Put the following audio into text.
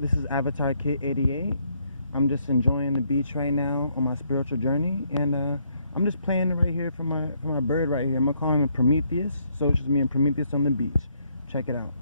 This is Avatar Kid 88. I'm just enjoying the beach right now on my spiritual journey, and I'm just playing right here for my bird right here. I'm gonna call him a Prometheus, so it's just me and Prometheus on the beach. Check it out.